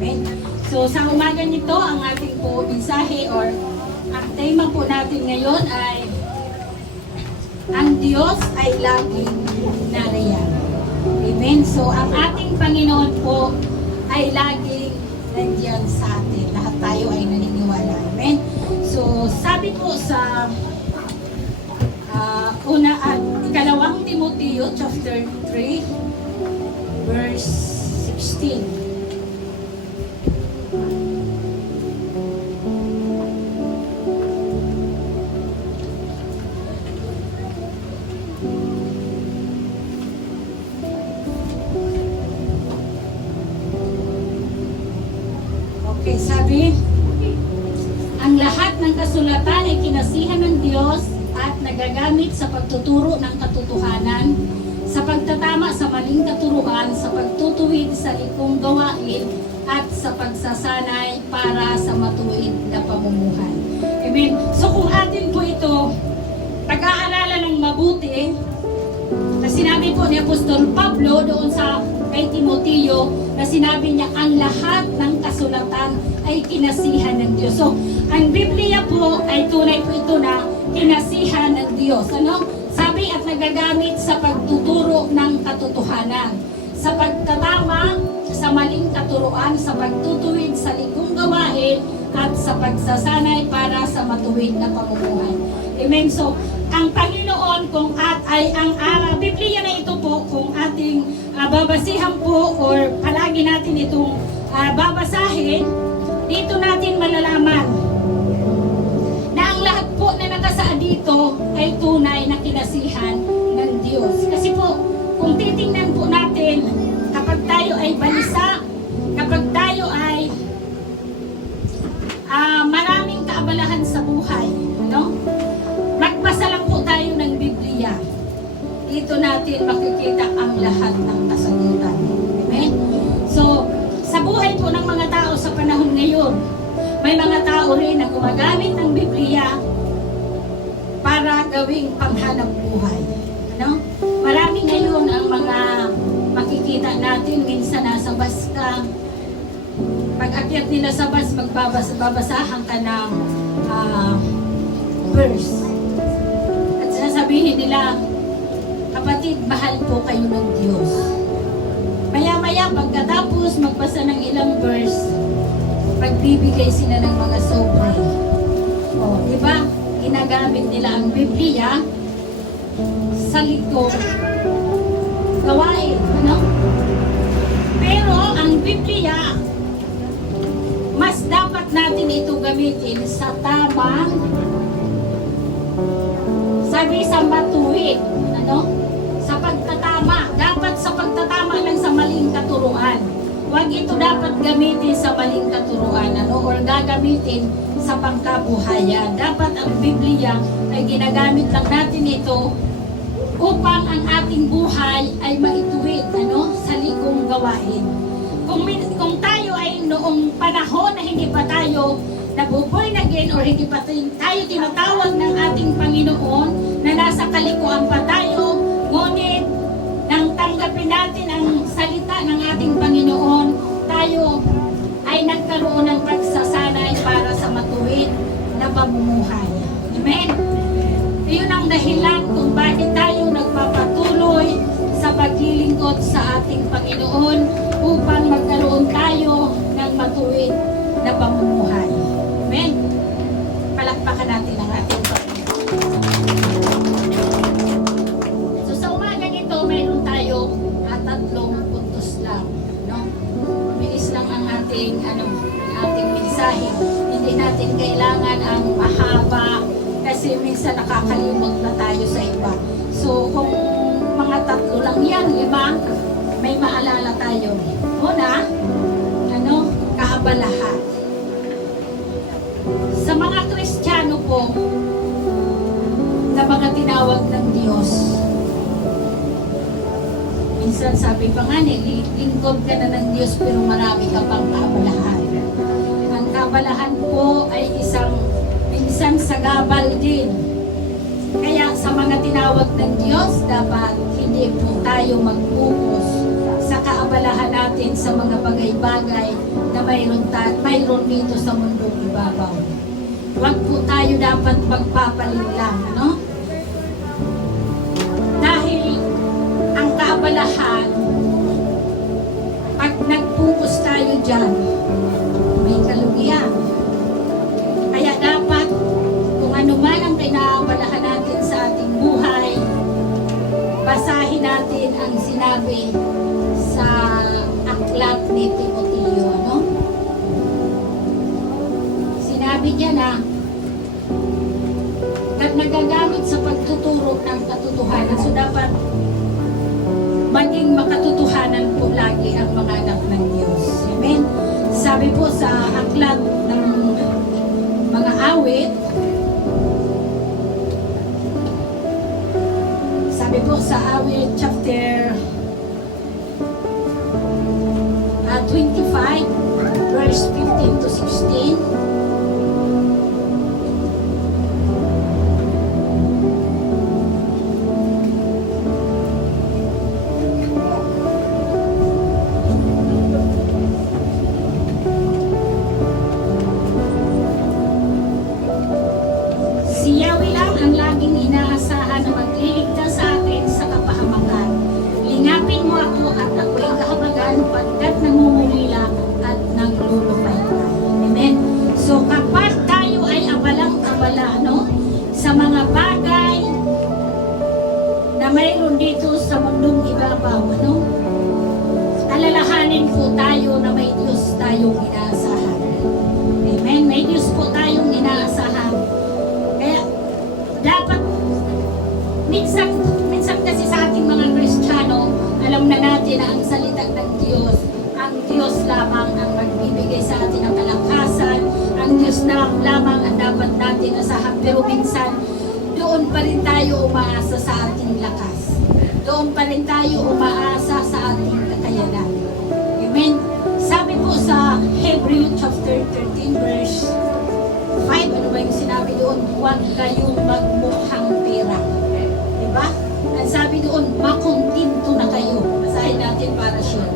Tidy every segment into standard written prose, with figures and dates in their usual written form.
Amen. So sa umaga nito, ang ating po mensahe or ang tema po natin ngayon ay ang Diyos ay laging nariyan. Amen. So ang ating Panginoon po ay laging nandiyan sa atin. Lahat tayo ay naniniwala. Amen. So sabi po sa ikalawang Timoteo chapter 3 verse 16. Okay, sabi, ang lahat ng kasulatan ay kinasihan ng Diyos at nagagamit sa pagtuturo ng katotohanan, sa pagtatama sa maling katuruan, sa pagtutuwid sa likong gawain, at sa pagsasanay para sa matuwid na pamumuhay. Amen. So kung atin po ito pag-aaralan ng mabuti, na sinabi po ni Apostol Pablo doon sa kay Timoteo, na sinabi niya ang lahat ng kasulatan ay kinasihan ng Diyos. So, ang Biblia po ay tunay po ito na kinasihan ng Diyos. Ano? Sabi at nagagamit sa pagtuturo ng katotohanan, sa pagtatama sa maling katuruan, sa pagtutuwid sa likong gawain, at sa pagsasanay para sa matuwid na pamumuhay. Amen. So, ang Panginoon kung ay ang Biblia na ito po kung ating babasihan po or palagi natin itong babasahin, dito natin malalaman na ang lahat po na nakasaad dito ay tunay na kinasihan ng Diyos. Kasi po, kung titingnan po natin, kapag tayo ay balisa, kapag tayo ay maraming kaabalahan sa buhay, ano? Magbasa lang po tayo ng Biblia. Dito natin makikita ang lahat ng kasagutan. Amen? So, sa buhay po ng mga tao sa panahon ngayon, may mga tao rin na gumagamit ng Biblia para gawing panghanap buhay. Ano? Marami ngayon ang mga makikita natin, minsan nasa bus ka, pag-akyat nila sa bus, magbabasahan ka ng verse. At sasabihin nila, kapatid, mahal po kayo ng Diyos. Maya-maya, pagkatapos magbasa ng ilang verse, pagbibigay sila ng mga sobre. O, di ba? Ginagamit nila ang Biblia sa likong gawain. Ano? Pero ang Biblia, mas dapat natin ito gamitin sa tamang, sabi sa matuwid, ano? Sa pagtatama. Dapat sa pagtatama lang sa maling katuruan. Huwag ito dapat gamitin sa maling katuruan, ano? Or gagamitin sa pangkabuhayan. Dapat ang Biblia ay ginagamit lang natin ito upang ang ating buhay ay maituwid, ano? Sa likong gawain. Kung tayo ay noong panahon na hindi pa tayo nabuboy na again or hindi pa tayo tinatawag ng ating Panginoon, na nasa kalikuan pa tayo, ngunit nang tanggapin natin ang salita ng ating Panginoon, tayo ay nagkaroon ng pagsasanay para sa matuwid na pamumuhay. Amen? Iyon ang dahilan kung bakit tayo nagpapatuloy sa paglilingkod sa ating Panginoon upang magkaroon tayo ng matuwid na pamumuhay. Amen? Palakpakan natin ang ating Panginoon. So sa umaga nito, mayroon tayo 3 puntos lang. No? Bilis lang ang ating mensahe. Hindi natin kailangan ang mahaba kasi minsan nakakalimot na tayo sa iba. So kung mga 3 lang yan, 5, may maalala tayo. Una, kaabalahan. Sa mga Kristiyano po, na mga tinawag ng Diyos, minsan sabi pa nga lingkod ka na ng Diyos pero marami ka pang kaabalahan. Ang kaabalahan po ay minsan sagabal din. Kaya sa mga tinawag ng Diyos, dapat hindi po tayo mag-focus sa kaabalahan kaabalahan natin sa mga bagay-bagay na mayroon dito sa mundong ibabaw. Huwag po tayo dapat magpapalinlang, ano? Dahil ang kaabalahan, pag nagpupos tayo dyan, may kalugian. Kaya dapat, kung ano man ang kinaabalahan natin sa ating buhay, basahin natin ang sinabi sa aklat ni Timoteo, no? Sinabi niya na nagagamit sa pagtuturo ng katotohanan. So dapat maging makatotohanan po lagi ang mga anak ng Diyos. Amen? Sabi po sa aklat ng mga awit, sabi po sa awit chapter 25 verse 15 to 16, si Yahweh lang ang laging inaasahan na magliligtas sa atin sa kapahamakan. Lingapin mo ako at ako'y kahamagan pagkat nangungulila at naglulupay-tay. Amen. So kapag tayo ay abalang-abala, no, sa mga bagay na mayroon dito sa mundong ibabaw, no, alalahanin po tayo na may Diyos tayong inaasahan. Amen. May Diyos po tayong inaasahan. Kaya dapat minsan kasi sa ating mga Kristiyano, alam na natin na ang salita ng Diyos, ang Diyos lamang ang magbibigay sa atin ng kalakasan, ang Diyos na lamang ang dapat natin asahan. Pero minsan, doon pa rin tayo umaasa sa ating lakas. Doon pa rin tayo umaasa sa ating kakayanan. Amen? Sabi po sa Hebrew chapter 13 verse 5, ano ba yung sinabi doon? Huwag kayong magmukhang pera. Diba? Ang sabi doon, makontinto na kayo. Basahin natin para sure.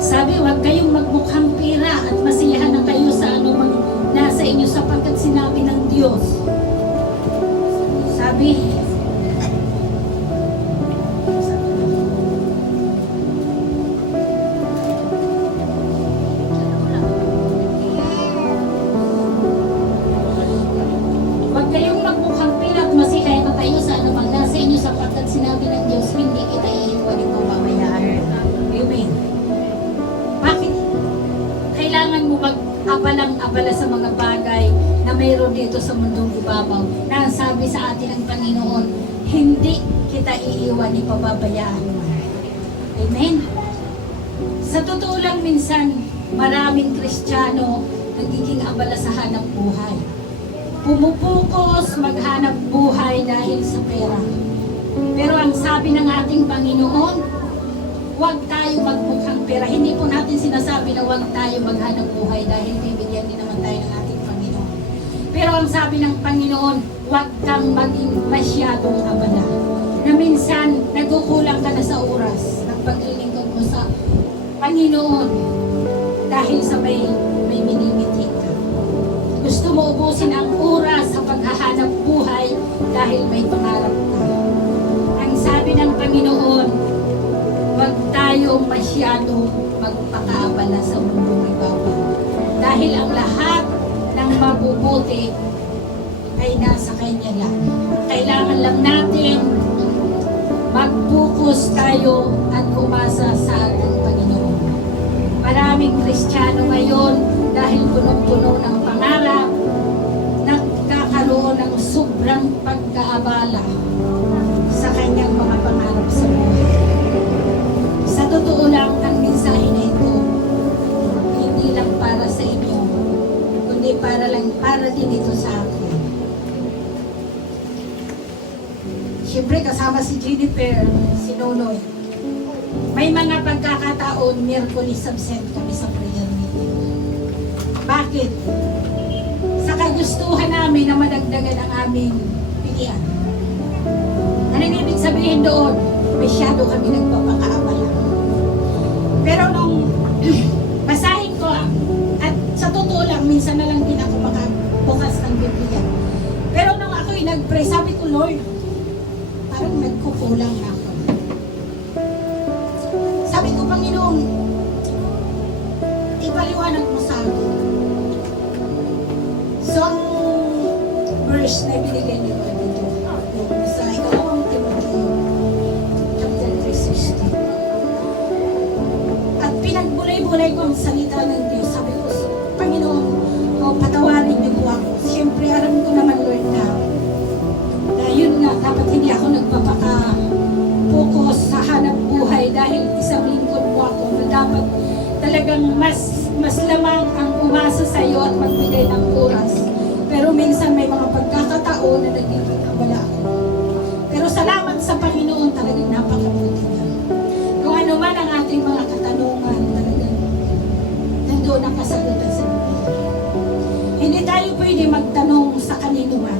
Sabi, huwag kayong magmukhang pera at masiyahan na kayo sa anumang nasa inyo sapagkat sinabi ng Diyos. Sabi, huwag kayong magmukhang pera at masiyahan na kayo sa anumang nasa inyo sapagkat sinabi ng Diyos, hindi kita iiwan ng pamamayaan. Amen. Bakit kailangan mo mag-abalang-abala sa mga bagay na mayroon dito sa mundong ibabaw na sabi sa atin ng Panginoon, hindi kita iiwan ni pababayaan mo. Amen? Sa totoo lang minsan, maraming Kristiyano nagiging abala sa hanap buhay. Pumupukos maghanap buhay dahil sa pera. Pero ang sabi ng ating Panginoon, huwag tayo magmukhang pera. Hindi po natin sinasabi na huwag tayo maghanap buhay dahil bibigyan din naman tayo ng ating Panginoon. Pero ang sabi ng Panginoon, huwag kang maging masyadong abala. Na minsan, nagkukulang ka na sa oras ng paglilingkod mo sa Panginoon dahil sa may minimiti ka. Gusto mo ubusin ang oras sa paghahanap buhay dahil may pangarap ka. Ang sabi ng Panginoon, huwag tayo masyadong magpakaabala sa mundong ibabaw. Dahil ang lahat ng mabubuti ay nasa Kanya lang. Kailangan lang natin mag-focus tayo at umasa sa ating Panginoon. Maraming Kristiyano ngayon dahil punong-puno ng pangarap, nagkakaroon ng sobrang pagkaabala sa kanyang mga pangarap sa buhay. Sa totoo lang, ang mensahe na ito, hindi lang para sa inyo, kundi para din ito sa akin. Siyempre, kasama si Jennifer, si Nonoy. May mga pagkakataon, Miyerkules absent kami sa prayer meeting. Bakit? Sa kagustuhan namin na madagdagan ang aming bigyan. Anong ibig sabihin doon? Masyado kami nagpapakaabala. Pero nung basahin ko, at sa totoo lang, minsan na lang din ako makabukas ng Biblia. Pero nung ako'y nag-pray, sabi ko, Lord, parang nagkukulang na ako. Sabi ko, Panginoon, ipaliwanag mo sa akin. So, ang verse na binigay niyo dito, sa ikalawang Timoteo, chapter 3:16. At pinagbulay-bulay ko ang salita ng Diyos. Sabi ko, Panginoon, patawarin niyo po ako. Siyempre, alam ko naman, Lord, na yun nga, dapat hindi ako nagpapaka-focus sa hanap buhay dahil isang lingkod po ako na dapat talagang mas lamang ang umasa sa iyo at magbigay ng oras. Pero minsan may mga pagkakataon na nagiging abala ako. Pero salamat sa Panginoon, talagang napakabuti niya. Kung ano man ang ating mga katanungan, talagang nandoon ang kasagutan sa Biblia. Hindi tayo pwede magtanong sa kanino man.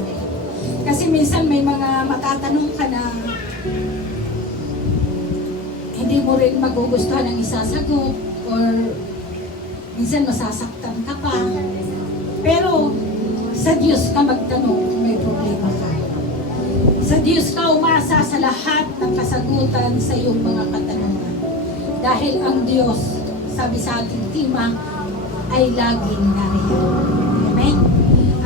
Kasi minsan may mga matatanong ka na hindi mo rin magugustuhan ang isasagot or minsan masasaktan ka pa. Pero sa Diyos ka magtanong kung may problema ka. Sa Diyos ka umasa sa lahat ng kasagutan sa iyong mga katanungan. Dahil ang Diyos, sabi sa ating tema, ay laging nariyan. Amen?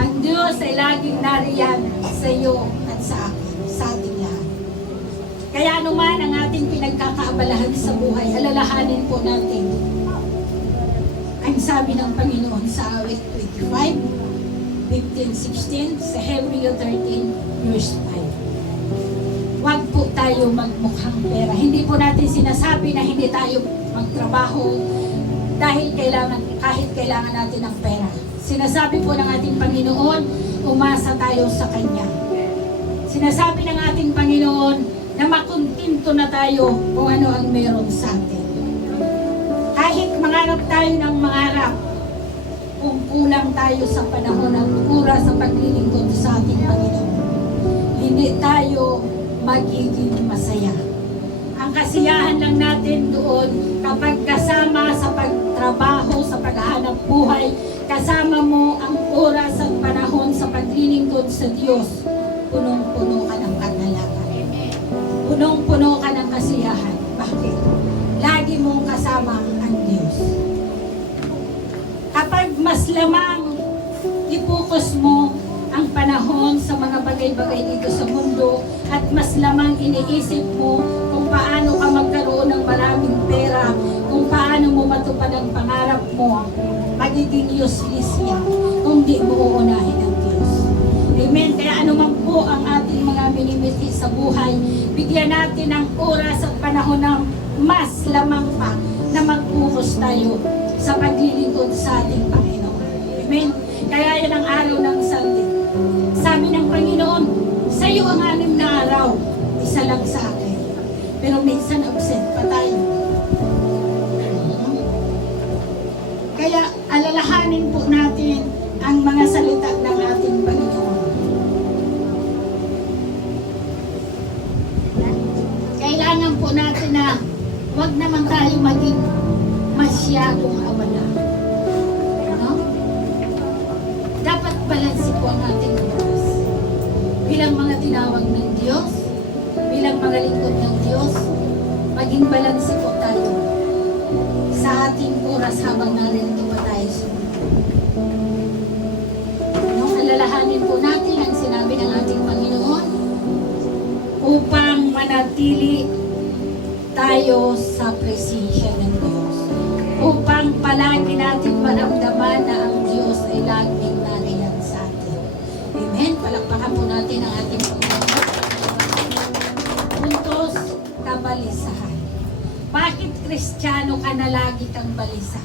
Ang Diyos ay laging nariyan sa iyo at sa akin, sa ating lahat. Kaya anuman ang ating pinagkakaabalahan sa buhay, alalahanin po natin ang sabi ng Panginoon sa awit 25, 15-16, sa Hebreo 13, verse 5. Huwag po tayo magmukhang pera. Hindi po natin sinasabi na hindi tayo magtrabaho dahil kahit kailangan natin ng pera. Sinasabi po ng ating Panginoon, umasa tayo sa Kanya. Sinasabi ng ating Panginoon na makuntinto na tayo kung ano ang meron sa atin. Kahit mangarap tayo ng mangarap, kung kulang tayo sa panahon ng oras sa paglilingkod sa ating Panginoon, hindi tayo magiging masaya. Ang kasiyahan lang natin doon kapag kasama sa pagtrabaho, sa paghahanap buhay, kasama mo ang oras at panahon sa paglilingkod sa Diyos, punong-puno ka ng kagalakan. Punong-puno ka ng kasiyahan. Bakit? Lagi mong kasama ang Diyos. Kapag mas lamang ipokus mo ang panahon sa mga bagay-bagay dito sa mundo at mas lamang iniisip mo kung paano ka magkaroon ng maraming pera, kung paano mo matupad ang pangarap mo, magiging useless yan kung di mo uunahin ang Diyos. Amen. Kaya anuman po ang ating mga minimiti sa buhay, bigyan natin ng oras at panahon na mas lamang pa na mag-focus tayo sa paglilingkod sa ating Panginoon. Amen. Kaya yan ang araw ng Sunday. Sabi ng Panginoon, sa iyo ang 6 na araw, isa lang sa akin. Pero minsan absent pa tayo. Kaya alalahanin po natin ang mga salita ng ating Panginoon. Kailangan po natin na huwag naman tayo maging masyadong abala. No? Dapat balansin po ang ating oras. Bilang mga tinawag ng Diyos, bilang mga lingkod ng Diyos, maging balansin po tayo sa ating oras habang narito pa tayo sa mundo. No? Alalahanin po natin ang sinabi ng ating Panginoon upang manatili tayo sa presensya ng Diyos. Upang palagi natin maramdaman na ang Diyos ay laging nariyan sa atin. Amen? Palakpakan po natin ang ating Panginoon. Puntos, kabalisahan. Bakit Kristiyano ka na lagi kang balisa?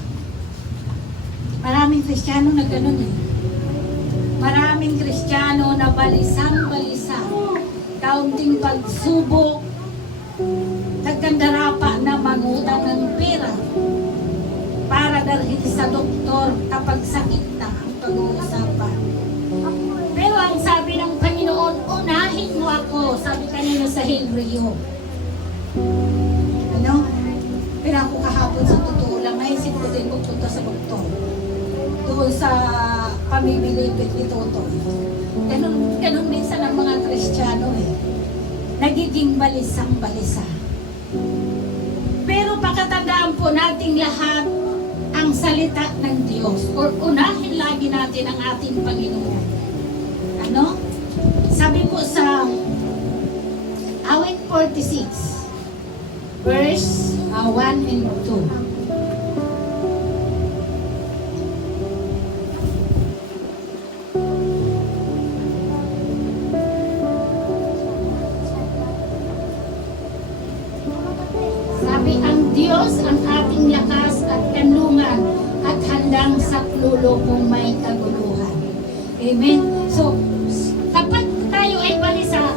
Maraming Kristiyano na ganun eh. Maraming Kristiyano na balisang-balisa. Kaunting pagsubok, nagkandarapa na mangutang ng pera para dalhin sa doktor kapag sakit na ang pag-uusapan. sa Hill Rio. Ano? Pero ako kahapon sa totoo lang, naisip ko din pupunta sa doktor. Doon sa pamimilipit ni Toto. Ganun minsan ang mga Kristiyano eh. Nagiging balisang-balisa. Pero pakatandaan po nating lahat ang salita ng Diyos. Or unahin lagi natin ang ating Panginoon. Ano? Sabi po sa awit 46, verse 1 and 2. Diyos ang ating lakas at kanlungan at handang saklulo kung may kaguluhan. Amen. So, kapag tayo ay balisa,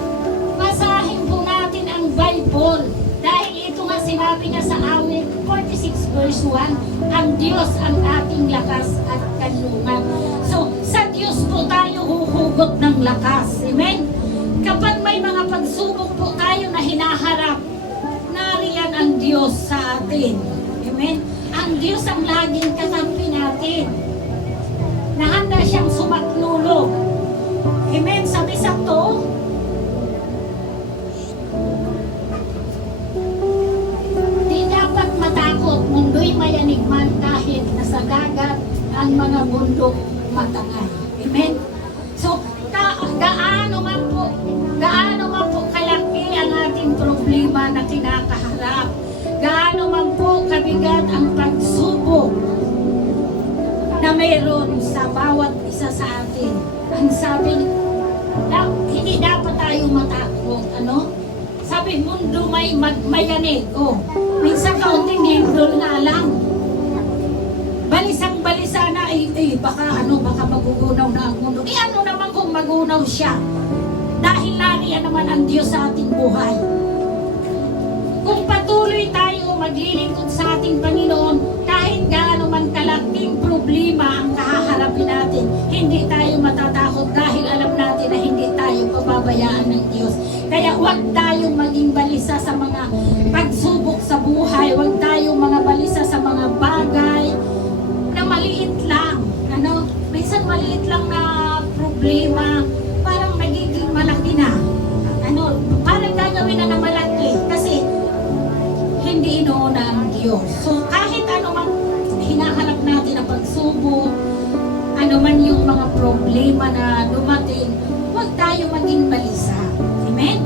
basahin po natin ang Bible. Dahil ito nga sinabi niya sa awit 46 verse 1, ang Diyos ang ating lakas at kanlungan. So, sa Diyos po tayo huhugot ng lakas. Amen. Kapag may mga pagsubok po tayo na hinaharap, nariyan ang Diyos sa atin. Amen? Ang Diyos ang laging kakampi natin. Na handa siyang sumaklulog. Amen? Sabi sa to, di dapat matakot, mundo'y mayanig man kahit nasa dagat ang mga bundok matangay. Amen? So, gaano man po kalaki ang ating problema na kinakaharap. Gaano man po kabigat ang pagsubok na mayroon sa bawat isa sa atin. Ang sabi, hindi dapat tayo matakot. Ano? Sabi, mundo may mayanig. Oh, minsan kaunting lindol na lang. Balisang-balisa na, baka magugunaw na ang mundo. Ano naman kung magunaw siya? Dahil nariyan naman ang Diyos sa ating buhay. Kung patuloy tayo maglilingkod sa ating Panginoon, kahit gaano man kalaking problema ang kahaharapin natin, hindi tayo matatakot dahil alam natin na hindi tayo pababayaan ng Diyos. Kaya huwag tayong maging balisa sa mga pagsubok sa buhay, huwag tayong mga balisa sa mga bagay na maliit lang. Minsan maliit lang na problema, parang nagiging malaki na. Parang gagawin na malaki kasi hindi inuuna ang Diyos. So kahit ano man hinahanap natin na pagsubok, ano man yung mga problema na dumating, huwag tayo maging balisa. Amen?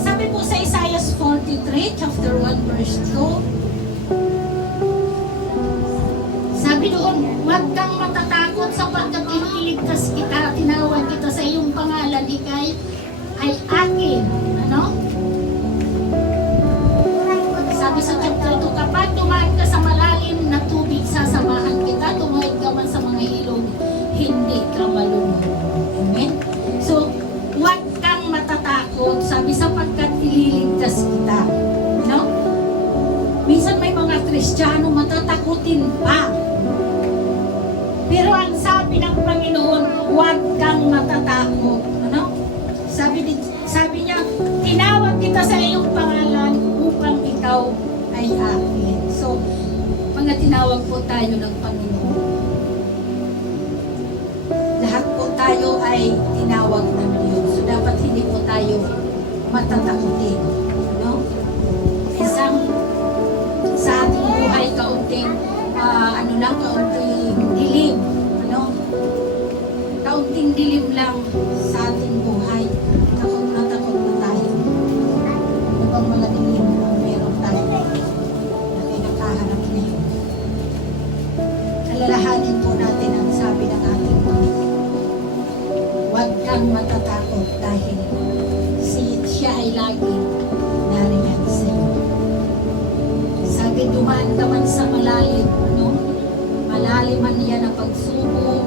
Sabi po sa Isaiah 43, chapter 1, verse 2, sabi doon, huwag kang matatakot sapagkat iniligtas kita, tinawag kita sa iyong pangalan, ikay ay akin. Sabi sa chapter 2, kapag dumaan ka sa malalim na tubig, sasamahan kita, tumawid ka man sa mga ilog, hindi ka malulunod. Amen? So, huwag kang matatakot, sabi sapagkat ililigtas kita. Minsan may mga Kristiyano matatakutin pa. Pero ang sabi ng Panginoon, huwag kang matatakot. Sabi niya, tinawag kita sa iyong pangalan upang ikaw ay akin. So, mga tinawag po tayo ng Panginoon. Lahat po tayo ay tinawag ng Diyos. So, dapat hindi po tayo matatakutin. Isang sa ating buhay, kaunting kaunting dilim. Kaunting dilim lang sa ating buhay. Takot na tayo. Ano bang mga dilim ang meron tayo na pinakaharap ngayon? Alalahanin po natin ang sabi ng ating Panginoon. Huwag kang matatakot dahil siya ay lagi nariyan sa iyo. Sabi, dumaan ka man sa malalim, malalim man yan ang pagsubok,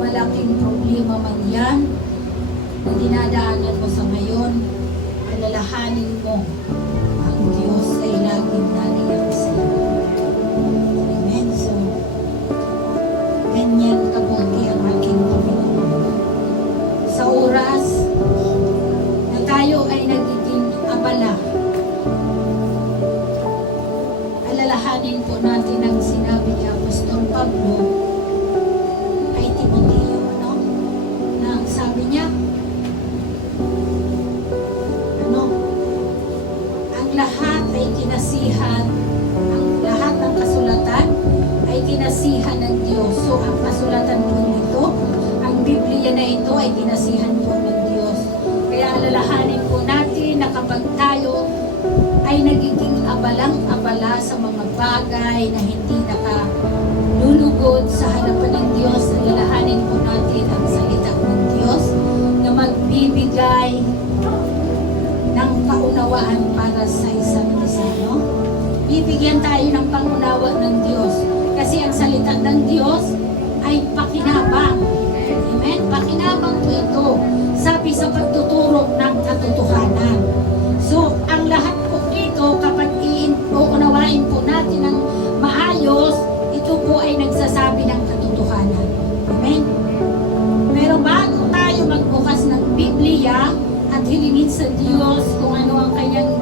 malaking problema man yan na dinadaanan mo sa ngayon, alalahanin mo, ang Diyos ay laging nariyan sa iyo. Amen. So, ganyan kabuti ang aking Panginoon. Sa oras na tayo ay nagiging lahat ay kinasihan, ang lahat ng kasulatan ay kinasihan ng Diyos. So ang kasulatan po nito, ang Biblia na ito ay kinasihan po ng Diyos. Kaya alalahanin po natin na kapag tayo ay nagiging abalang-abala sa mga bagay na hindi nakalulugod sa harapan ng Diyos, alalahanin po natin ang salita ng Diyos na magbibigay ng kaunawaan para sa isa't isa, no? Bibigyan tayo ng pangunawa ng Diyos kasi ang salita ng Diyos ay pakinabang. Amen? Pakinabang po ito. Sabi sa pagtuturo ng katotohanan. So, ang lahat po dito, kapag uunawain po natin ng maayos, ito po ay nagsasabi ng katotohanan. Amen? Pero bago tayo magbukas ng Biblia at hilingin sa Diyos kung ano ang kanyang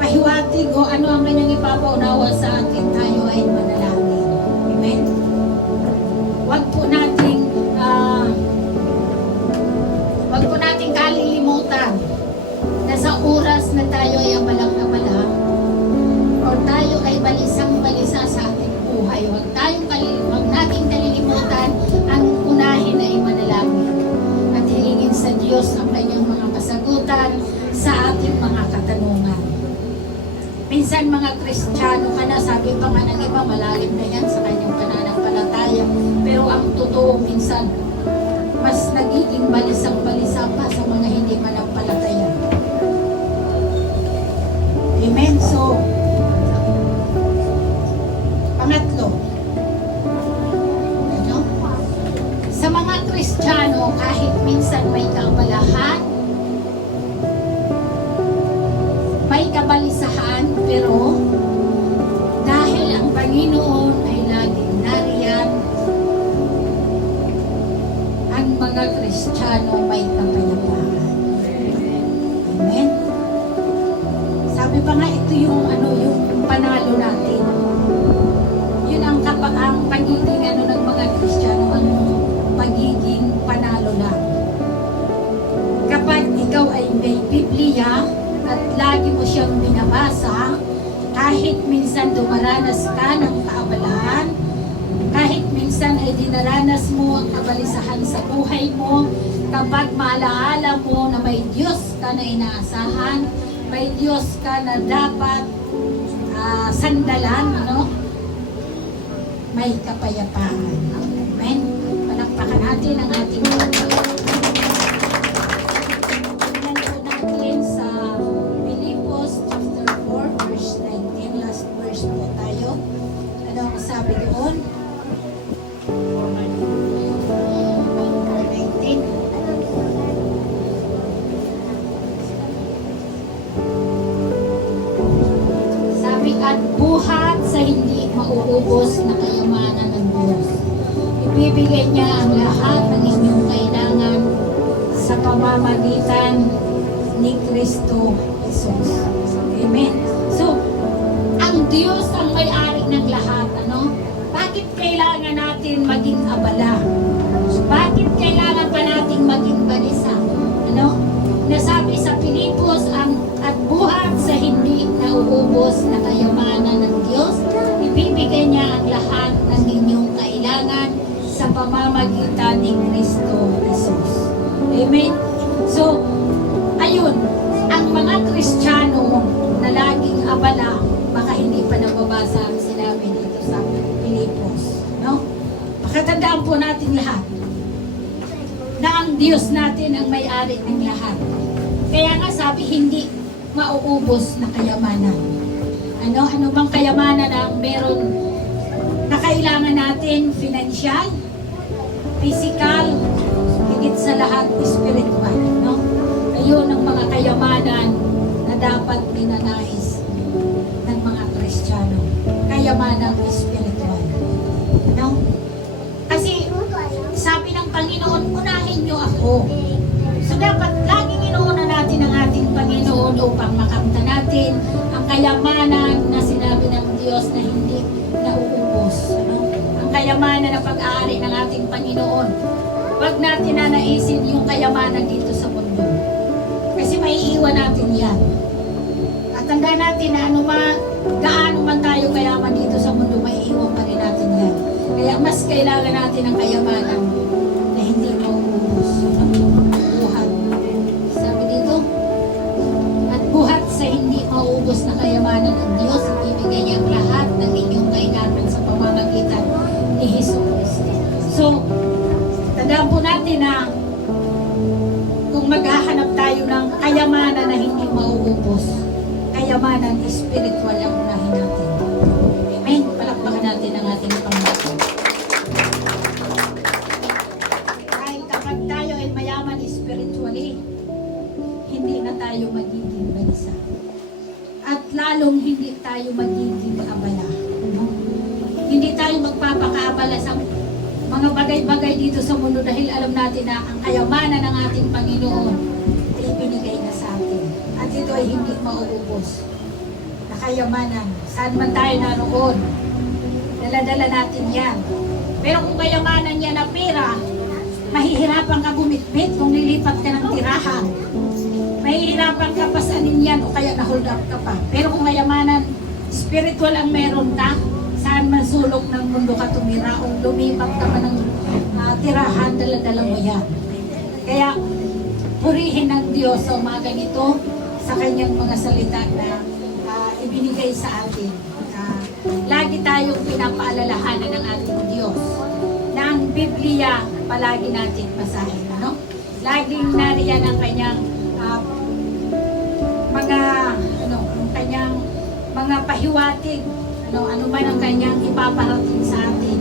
pahiwatig o ano ang kanyang ipapaunawa sa atin, tayo ay manalangin. Amen? Huwag po nating kalilimutan na sa oras na tayo ay abalang-abala o tayo ay balisang-balisa sa ating buhay, huwag nating kalilimutan ang unahin ay manalangin at hilingin sa Diyos ang kanyang mga kasagutan sa ating mga katanungan. Minsan mga Kristiyano ka na, sabi pa nga ng iba, malalim na yan sa kanyang pananampalataya. Pero ang totoo, minsan, mas nagiging balisang-balisa pa sa mga hindi manampalataya. Amen? So, pangatlo, ano? Sa mga Kristiyano, kahit minsan may kaabalahan, may kabalisahan, pero dahil ang Panginoon ay laging nariyan, ang mga Kristiyano may kapayapaan. Amen? Sabi pa nga, ito yung panalo natin. Yun ang pagiging ng mga Kristiyano, ang pagiging panalo lang. Kapag ikaw ay may Biblia, at lagi mo siyang binabasa, kahit minsan dumaranas ka ng kaabalahan, kahit minsan ay dinaranas mo ang kabalisahan sa buhay mo, kapag maalaala mo na may Diyos ka na inaasahan, may Diyos ka na dapat sandalan, may kapayapaan. Amen? Palakpakan natin ang ating Panginoon. Sabi doon, 19. Sabi, at buhat sa hindi mauubos na kayamanan ng Diyos. Ibibigay niya ang lahat ng inyong kailangan sa pamamagitan ni Kristo Jesus. Amen. So, ang Diyos ang may-ari ng lahat, Bakit kailangan natin maging abala? Bakit kailangan pa natin maging balisa? Nasabi sa Pilipos, at buhat sa hindi nauubos na kayamanan ng Diyos, ibibigay niya ang lahat ng inyong kailangan sa pamamagitan ni Kristo Jesus. Amen? So, ayun, ang mga Kristiyano na laging abala, baka hindi pa nababasa ang sinabi dito sa Pilipos. Pakatandaan po natin lahat na ang Diyos natin ang may-ari ng lahat. Kaya nga sabi, hindi mauubos na kayamanan. Ano bang kayamanan ang meron na kailangan natin? Financial, physical, higit sa lahat spiritual. Ayun ang mga kayamanan na dapat minanais ng mga Kristiyano. Kayamanang spiritual. Kasi sabi ng Panginoon, unahin niyo ako. So dapat laging inuuna natin ang ating Panginoon upang makamta natin ang kayamanan na sinabi ng Diyos na hindi nauubos. Ang kayamanan na pag-aari ng ating Panginoon. Huwag natin nanaisin yung kayamanan dito sa mundo. Kasi may iwan natin yan. Tandaan natin na gaano man tayo kayaman dito sa mundo, may iwan pa rin natin yan. Kaya mas kailangan natin ng kayamanan na hindi mauubos. Buhat. Sabi dito, at buhat sa hindi mauubos na kayamanan ng Diyos, ibigay niya ang lahat ng inyong kailangan sa pamamagitan ni Hesus Kristo. So, tandaan po natin na kung maghahanap tayo ng kayamanan na hindi mauubos, kayamanan spiritual ang unahin natin. Amen. Palakpakan natin ang ating Panginoon. Dahil kapag tayo ay mayaman spiritually, hindi na tayo magiging bansa. At lalong hindi tayo magiging abala. Hindi tayo magpapakaabala sa mga bagay-bagay dito sa mundo dahil alam natin na ang kayamanan ng ating Panginoon ay ibinigay na sa atin. At ito ay hindi mauubos na kayamanan. Saan man tayo naroon, dala-dala natin yan. Pero kung kayamanan yan na pera, mahihirapan ka bumitbit kung lilipat ka ng tirahan. Mahihirapan ka pasanin yan o kaya na-hold up ka pa. Pero kung kayamanan, spiritual ang meron ka, saan man sulok ng mundo ka tumira o lumipat ka pa ng tirahan, dala-dala mo yan. Kaya, purihin ng Diyos sa umaga nito sa kanyang mga salita na ibinigay sa atin. Lagi tayong pinapaalalahanan ng ating Diyos na ang Biblia palagi natin basahin. Ano? Laging nariyan ang kanyang mga pahiwatig. Ano man ang kanyang ipaparating sa atin.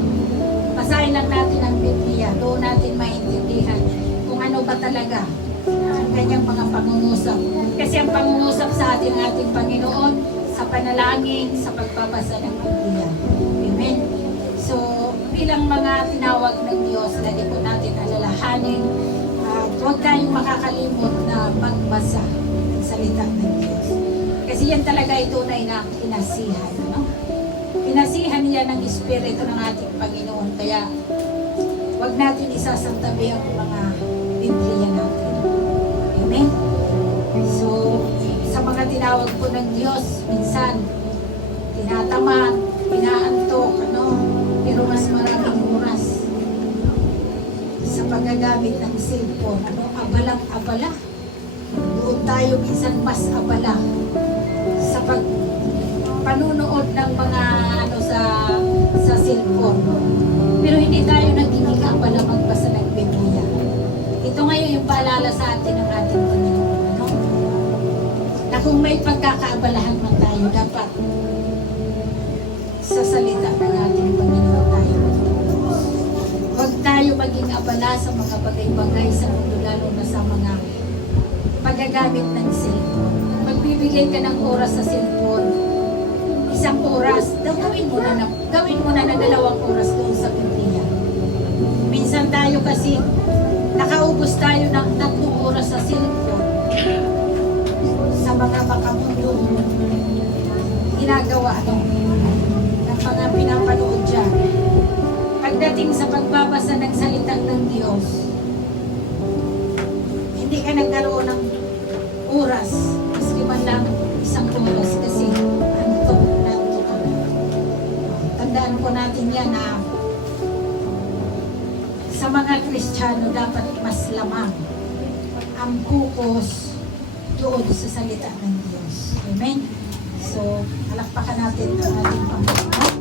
Basahin lang natin ang Biblia. Doon natin maintindihan kung ano ba talaga ang kanyang mga pangungusap. Kasi ang pangungusap sa atin ng ating Panginoon sa panalangin, sa pagbabasa ng Biblia. Amen. So, bilang mga tinawag ng Diyos, lagi po natin alalahanin huwag tayong makakalimot na magbasa ng salita ng Diyos. Kasi yan talaga ay tunay na kinasihan. No? Pinasihan niya ng Espiritu ng ating Panginoon. Kaya, huwag natin isasantabi ang mga Biblia natin. Amen? So, sa mga tinawag po ng Diyos, minsan, tinatamad, inaantok, pero mas maraming oras sa paggagamit ng cellphone. Abalang-abala. Doon tayo minsan mas abala sa panunood ng mga sa cellphone. Pero hindi tayo nagiging abala magbasa ng Biblia. Ito ngayon yung paalala sa atin ng ating Panginoon. Na kung may pagkakaabalahan man tayo, dapat sa salita ng ating Panginoon tayo. Huwag tayo maging abala sa mga bagay-bagay sa mundo, lalo na sa mga paggagamit ng cellphone. Magbibigay ka ng oras sa cellphone, isang oras, gawin mo na ng 2 oras doon sa Biblia. Minsan tayo kasi nakaubos tayo ng 3 oras sa cellphone sa mga makamundo ginagawa ng mga pinapanood dyan. Pagdating sa pagbabasa ng salita ng Diyos, hindi ka nagkaroon ng oras, maski man lang 1 oras kasi antok ka. Tandaan po natin yan na sa mga Kristiyano dapat mas lamang ang focus doon sa salita ng Diyos. Amen? So, halakpakan natin ang ating Panginoon.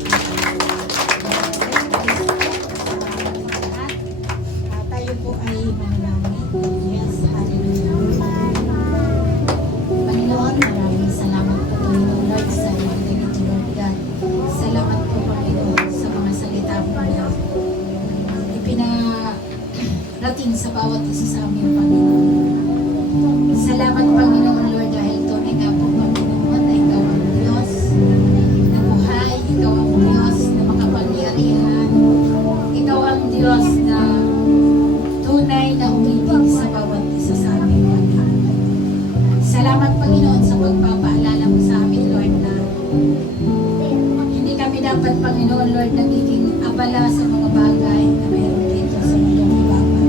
Tayo po ay manalangin. Yes, hallelujah. Panginoon, maraming salamat po, Panginoon Lord, sa mga ganito, Lord God. Salamat po, Panginoon, sa mga salita po na ipinarating sa bawat isa sa amin, Panginoon. Salamat, Panginoon Lord, dahil tunay nga po, Panginoon, na ikaw ang Diyos na buhay, ikaw ang Diyos na makapangyarihan, ikaw ang Diyos na tunay na umitig sa bawat isa sa amin, Panginoon. Salamat, Panginoon, sa pagpapaalala mo sa amin, Lord, na hindi kami dapat, Panginoon, Lord, nagiging abala sa mga bagay na mayroon dito sa mundong ibabaw.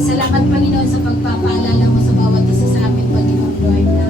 Salamat, Panginoon, sa pagpapaalala mo sa bawat isa sa amin, Panginoon, Lord, na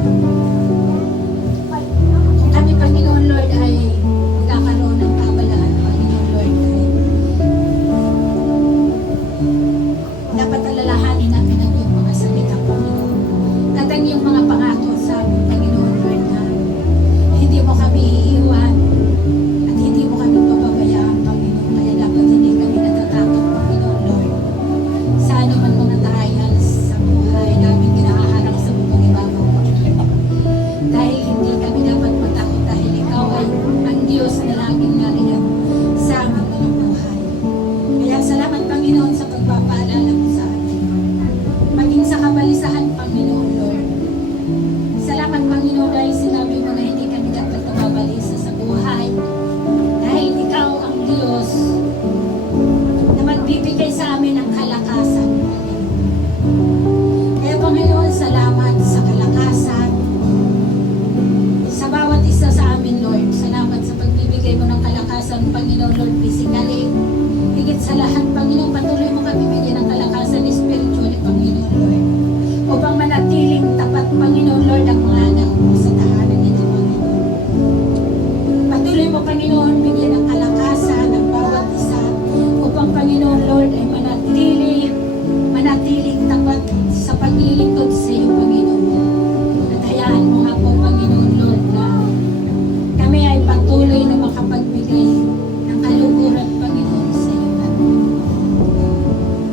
Panginoon Lord, physically. Higit sa lahat, Panginoon, patuloy mo kami bigyan ng kalakasan spiritually, Panginoon Lord. Upang manatiling tapat, Panginoon Lord, ang mga anak mo sa tahanan nito, Panginoon. Patuloy mo, Panginoon, bigyan ng kalakasan ng bawat isa. Upang, Panginoon Lord, ay manatiling tapat sa paglilingkod sa iyo, Panginoon. At hayaan mo nga po, Panginoon Lord, na kami ay patuloy na makapagbigay ng kaluguran, Panginoon, sa iyo.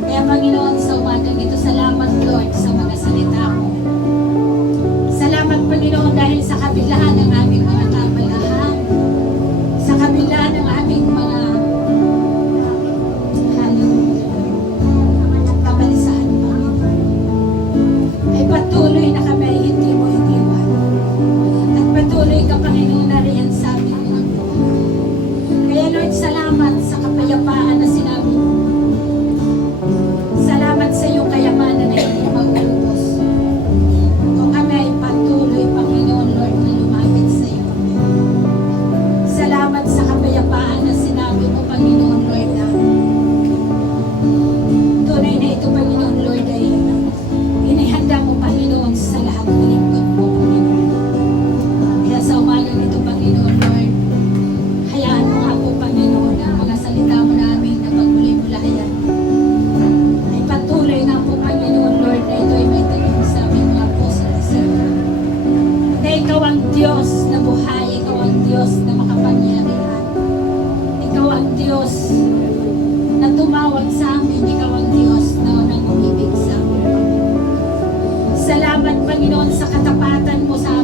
Kaya, Panginoon, sa umagang ito, salamat, Lord, sa mga salita mo. Salamat, Panginoon, dahil sa kabilaan ng aming mga kapalahan, sa kabilaan ng aming mga kabalisahan, Panginoon, ay patuloy na kami ay hindi mo iniwan. At patuloy ka, Panginoon, na riyan sa aming mga buhay. Kaya, Lord, salamat sa kapayapaan na sinabi mo. Salamat sa iyong kayamanan na hindi mauubos. Kung kami ay patuloy, Panginoon, Lord, na lumapit sa iyo. Salamat sa kapayapaan na sinabi mo, Panginoon, Lord, na tunay na ito, Panginoon, Lord, ay inihanda mo, Panginoon, sa lahat ng lingkod mo, Panginoon. Kaya sa umagang ito, Panginoon, Lord, hayaan mo nga po, Panginoon, ang mga salita mo namin na pagmuli-mulayan. Ay patuloy nga po, Panginoon, Lord, na ito ay may tanong sa aming mga puso at sila. Na ikaw ang Diyos na buhay, ikaw ang Diyos na makapangyarihan. Ikaw ang Diyos na tumawag sa amin, ikaw ang Diyos na umibig sa amin. Salamat, Panginoon, sa katapatan mo sa